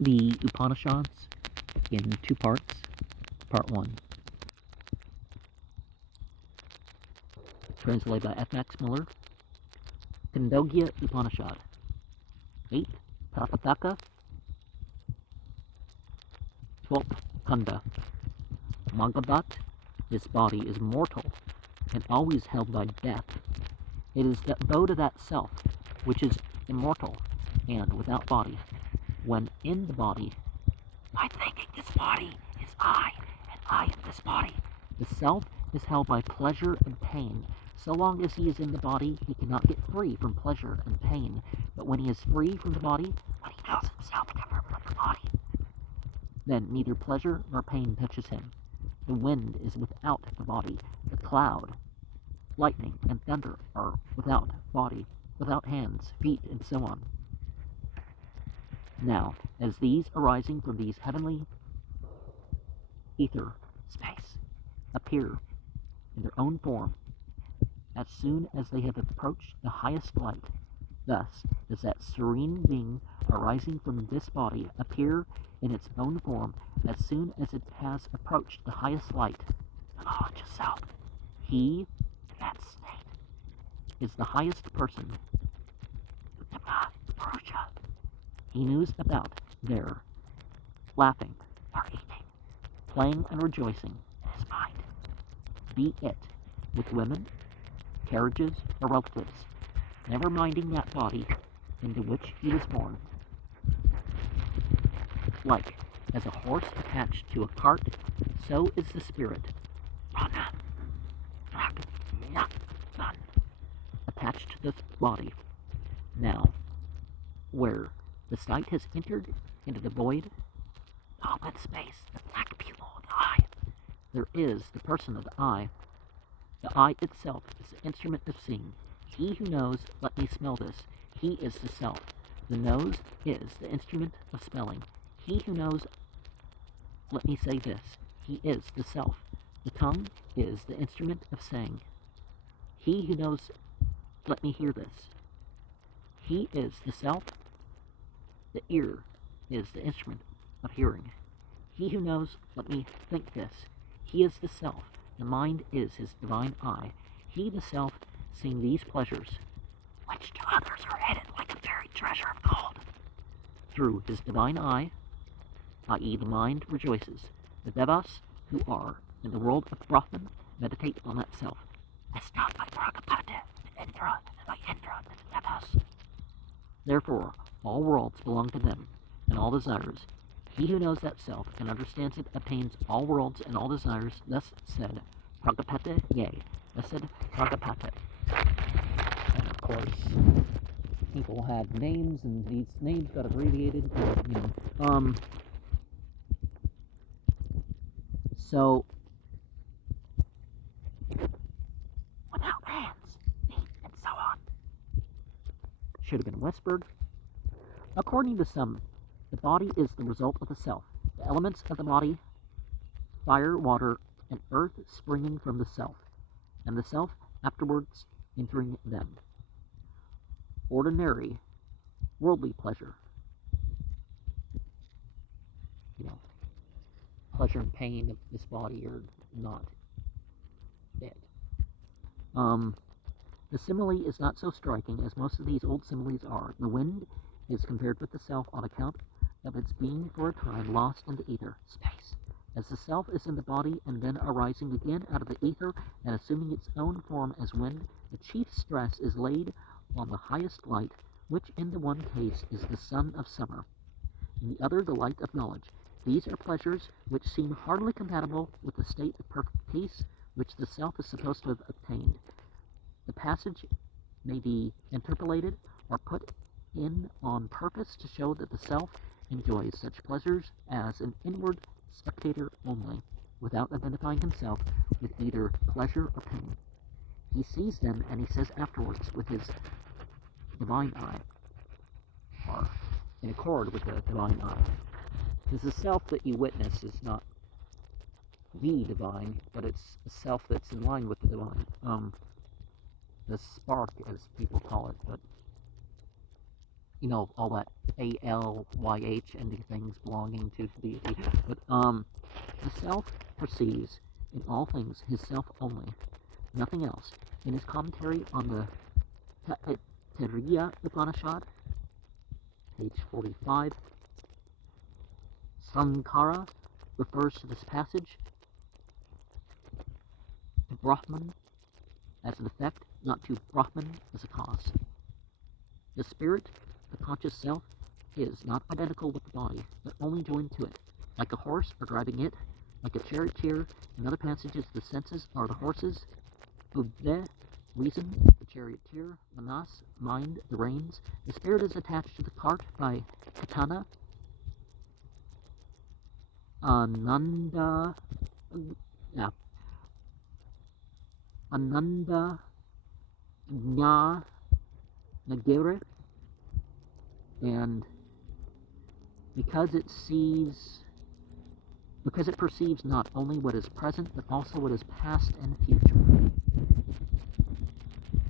the Upanishads in two parts. Part 1, translated by F. Max Muller. Khandogya Upanishad 8. Prapataka 12th Khanda. Magadat, this body is mortal and always held by death. It is the abode of that self, which is immortal and without body. When in the body, by thinking this body is I, and I am this body, the self is held by pleasure and pain. So long as he is in the body, he cannot get free from pleasure and pain. But when he is free from the body, when he knows himself different from the body, then neither pleasure nor pain touches him. The wind is without the body. The cloud, lightning, and thunder are without body, without hands, feet, and so on. Now, as these arising from these heavenly ether, space, appear in their own form, as soon as they have approached the highest light, thus does that serene being arising from this body appear in its own form as soon as it has approached the highest light, the knowledge of self. He, in that state, is the highest person. He knows about there, laughing or eating, playing and rejoicing in his mind, be it with women, carriages, or relatives, never minding that body into which he was born. Like as a horse attached to a cart, so is the spirit attached to the body. Now, where the sight has entered into the void, open space, the black pupil of the eye, there is the person of the eye. The eye itself is the instrument of seeing. He who knows, let me smell this. He is the self. The nose is the instrument of smelling. He who knows, let me say this. He is the self. The tongue is the instrument of saying. He who knows, let me hear this. He is the self. The ear is the instrument of hearing. He who knows, let me think this. He is the self. The mind is his divine eye. He, the self, seeing these pleasures, which to others are hidden like a buried treasure of gold, through his divine eye, i.e. the mind rejoices. The devas who are in the world of Brahman meditate on that self, as taught by Pragapati, Indra, and by Indra, and the devas. Therefore, all worlds belong to them, and all desires. He who knows that self and understands it obtains all worlds and all desires. Thus said Pragapati, yea. Thus said Pragapati. And of course, people had names, and these names got abbreviated. So, without hands, feet, and so on. Should have been whispered. According to some, the body is the result of the self. The elements of the body, fire, water, and earth springing from the self, and the self afterwards entering them. Ordinary, worldly pleasure. Pleasure and pain of this body are not it. The simile is not so striking as most of these old similes are. The wind is compared with the self on account of its being for a time lost in the ether, space. As the self is in the body and then arising again out of the ether and assuming its own form as wind, the chief stress is laid on the highest light, which in the one case is the sun of summer, in the other the light of knowledge. These are pleasures which seem hardly compatible with the state of perfect peace which the self is supposed to have obtained. The passage may be interpolated or put in on purpose to show that the self enjoys such pleasures as an inward spectator only, without identifying himself with either pleasure or pain. He sees them, and he says afterwards with his divine eye, or in accord with the divine eye. Because the self that you witness is not the divine, but it's a self that's in line with the divine. The spark, as people call it, but all that ALYH ending things belonging to the deity. But the self perceives in all things his self only, nothing else. In his commentary on the Khandogya Upanishad, page 45, Sankara refers to this passage to Brahman as an effect, not to Brahman as a cause. The spirit, the conscious self, is not identical with the body, but only joined to it. Like a horse or driving it, like a charioteer, in other passages the senses are the horses, Buddha, reason, the charioteer, manas, mind, the reins. The spirit is attached to the cart by katana, Ananda, yeah, Ananda, Gna, Nagere, and because it perceives not only what is present, but also what is past and future.